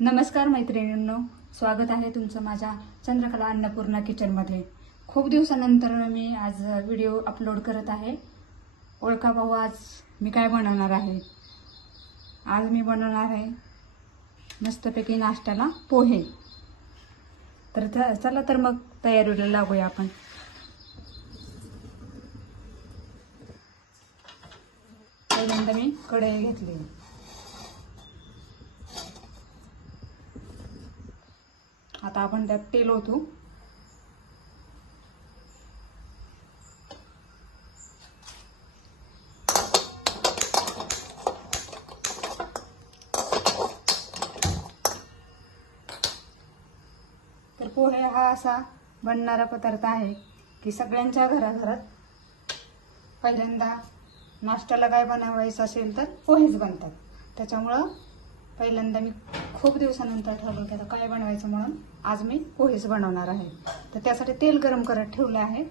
नमस्कार मैत्रिणींनो, स्वागत आहे तुमचं माझ्या चंद्रकला अन्नपूर्णा किचनमध्ये। खूप दिवसानंतर मी आज व्हिडिओ अपलोड करत आहे। ओळखा भाऊ, आज मी काय बनवणार आहे। आज मी बनवणार आहे मस्तपैकी नाश्त्याला पोहे। तर चला तर मग तयारीला लागूया आपण। पहिल्यांदा मी कढई घेतली, आता आपण त्यात तेल ओतू। तर पोहे हा असा बनणारा पदार्थ आहे की सगळ्यांच्या घराघरात पहिल्यांदा नाश्त्याला काय बनवायचं असेल तर पोहेच बनतात। त्याच्यामुळं पहिल्यांदा मी खूप दिवसानंतर ठरवलं की आता काय बनवायचं, म्हणून आज मी पोहेच बनवणार आहे। तर त्यासाठी तेल गरम करत ठेवले आहे।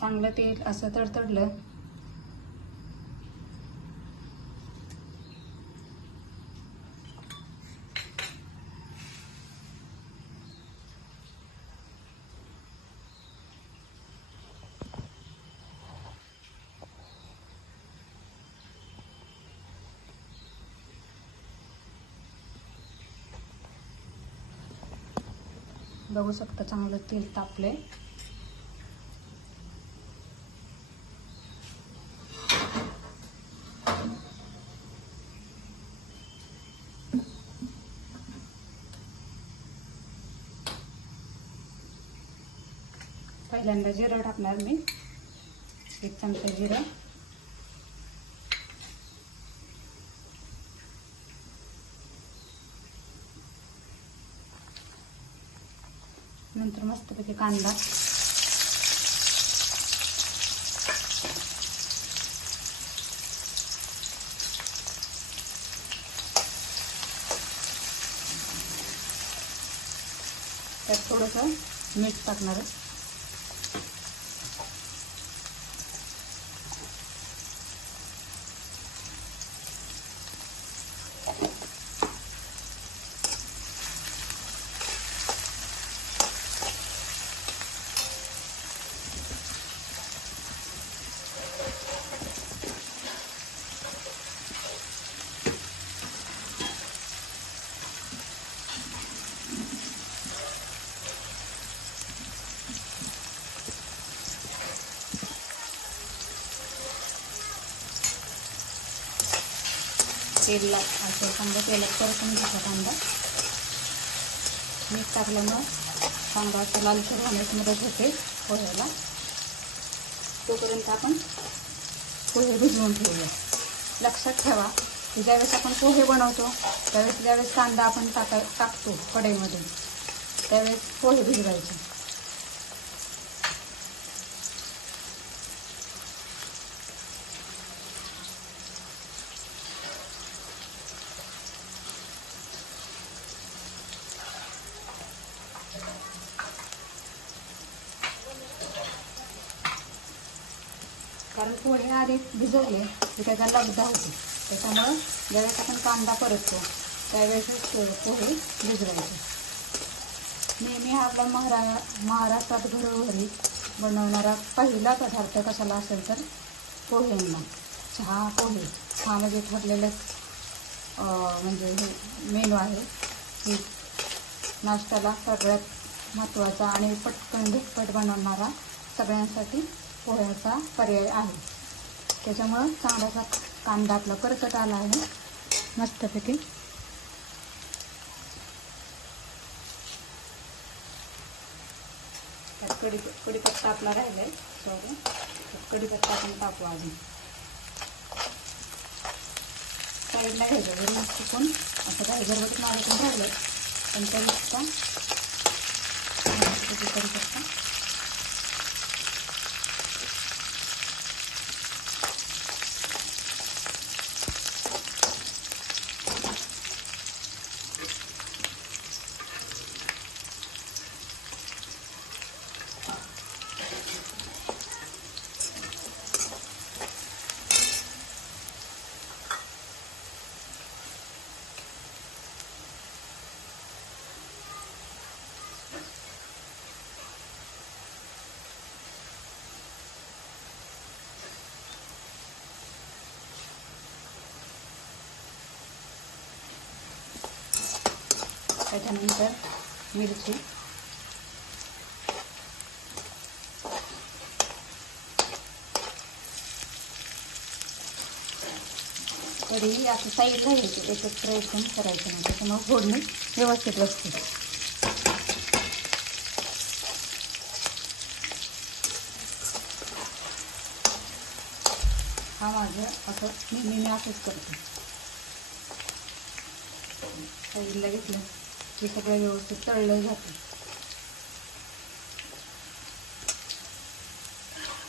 चांगलं तेल असं तडतडलं बघू शकता, चांगलं तेल तापले। पहिल्यांदा जिरं टाकणार मी, 1 चमचा जिरं। नंतर मस्तपैकी कांदा, त्यात थोडंसं मीठ टाकणार। तेल असं चांगलं तेलात परतून घ्यायचा कांदा। मीठ टाकल्यामुळं कांदा असं लालसर होण्यास मदत होते पोह्याला। तोपर्यंत आपण पोहे भिजवून ठेवूया। लक्षात ठेवा की ज्यावेळेस आपण पोहे बनवतो त्यावेळेस ज्यावेळेस कांदा आपण टाकतो कढईमध्ये त्यावेळेस पोहे भिजवायचे। कारण पोहे आधी भिजवले की त्याचा लगदा होतो, त्याच्यामुळं ज्यावेळेस आपण कांदा परततो त्यावेळेसच पोहे भिजवायचे। नेहमी हा आपला महाराष्ट्रात घरोघरी बनवणारा पहिला पदार्थ कशाला असेल तर पोहेंना। चहा पोहे हा म्हणजे ठरलेलं म्हणजे हे मेनू आहे की नाश्त्याला सगळ्यात महत्त्वाचा आणि पटकन झटपट बनवणारा सगळ्यांसाठी पोह्याचा पर्याय आहे। त्याच्यामुळं चांगलासा कांदा आपला परतत आला आहे मस्तपैकी। त्यात कढीपत्ता आपला राहिला आहे, सॉरी कढीपत्ता आपण टाकू आधी। साईडला घ्यायचं, जरी चुकून असं काही घरगुती माझ्याकडून राहिलं पण कढीपत्ता कढीपत्ता त्याच्यानंतर मिरची, तरीही असं साईडला घ्यायचं, एकत्र एकदम करायचं नाही, त्याच्यामुळे फोडणी व्यवस्थित बसते. हा माझं असं नेहमी असंच करते. साईडला घेतलं की सगळं व्यवस्थित तळलं जातं.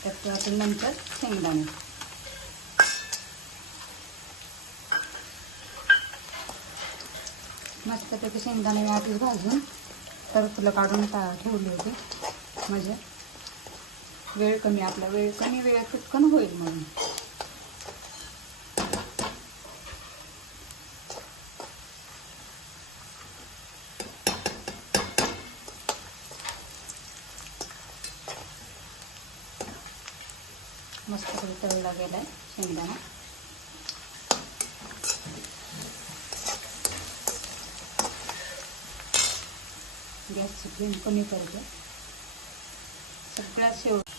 त्यात आपण नंतर शेंगदाणे, मस्तपैकी शेंगदाणे आधीच भाजून टरफलं काढून ठेवले होते, म्हणजे वेळ कमी, आपला वेळ कमी वेळात पटकन होईल म्हणून. मस्तपैकी तळला गेलाय शेंगदाणा. गॅसची फ्लेम कमी करते. सगळ्यात शेवट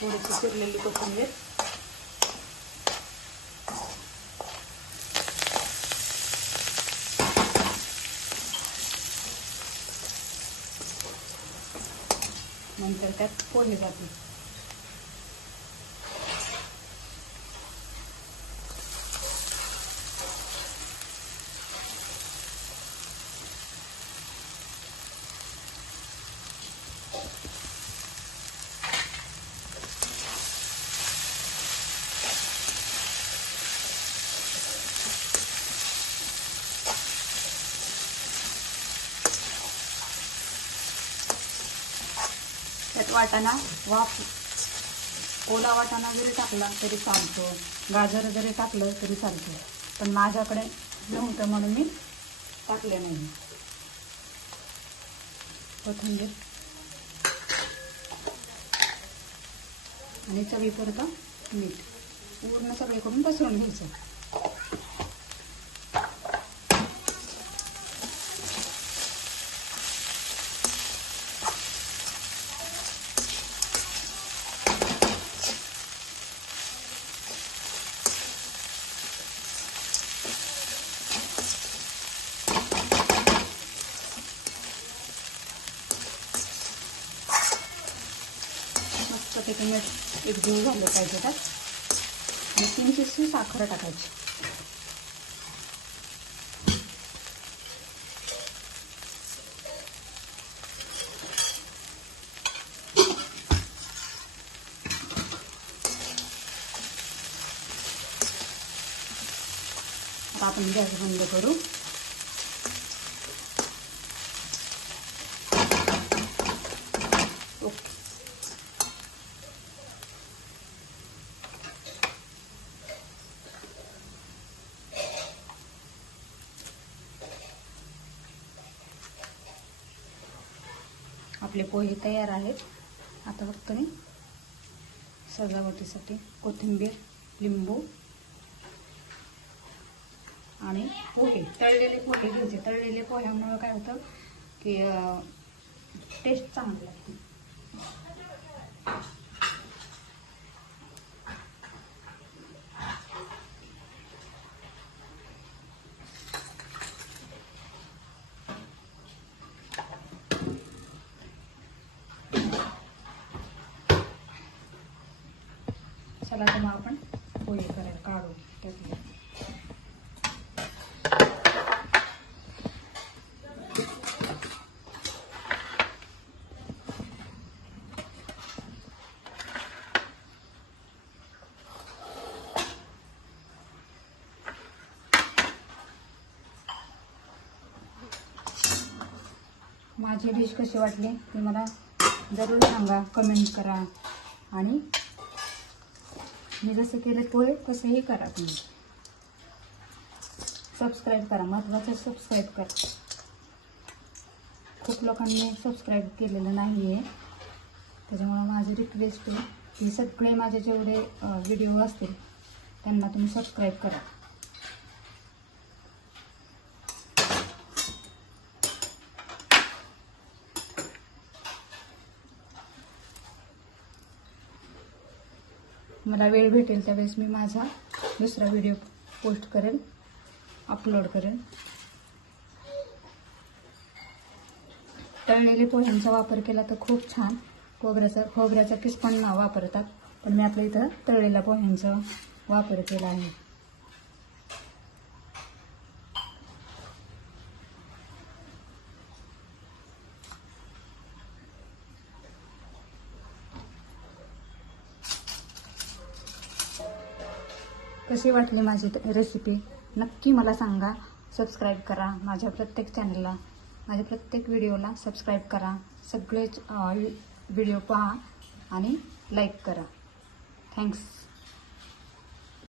थोडीशी चिरलेली कोथिंबीर, नंतर त्यात पोहे जातील. त्यात वाटाणा, ओला वाटाणा जरी टाकला तरी चालतो, गाजर जरी टाकलं तरी चालतं, पण माझ्याकडे नव्हतं म्हणून मी टाकले नाही. कोथिंबीर आणि चवीपुरतं मीठ पूर्ण सगळीकडून पसरून घ्यायचं. मस्तपैकी मीठ एकजीव झालं पाहिजे त्यात, आणि 3 चिमटे साखर टाकायची. आता आपण गॅस बंद करू. ओके, आपले पोहे तयार आहेत. आता फक्त मी सजावटीसाठी कोथिंबीर, लिंबू आणि पोहे, तळलेले पोहे घ्यायचे. तळलेले पोह्यामुळे काय होतं की टेस्ट चांगली लागते. चला तर मग आपण पोहे करायला काढू त्यातले. माझी डिश कशी वाटली ती मला जरूर सांगा, कमेंट करा आणि मी जसं केलं पोहे तसंही करा. तुम्ही सबस्क्राईब करा, महत्त्वाचं सबस्क्राईब करा. खूप लोकांनी सबस्क्राईब केलेलं नाही आहे, त्याच्यामुळं माझी रिक्वेस्ट आहे की सगळे माझे जेवढे व्हिडिओ असतील त्यांना तुम्ही सबस्क्राईब करा. मला वेळ भेटेल त्यावेळेस मी माझा दुसरा व्हिडिओ पोस्ट करेल, अपलोड करेल. तळलेले पोह्यांचा वापर केला तर खूप छान. खोबऱ्याचा किस पण वापरतात, पण मी आपल्या इथं तळलेल्या पोह्यांचा वापर केला आहे. कशी वाटली माझी रेसिपी नक्की मला सांगा. सबस्क्राईब करा माझ्या प्रत्येक चॅनलला, माझ्या प्रत्येक व्हिडिओला सबस्क्राईब करा. सगळेच व्हिडिओ पहा आणि लाईक करा. थँक्स.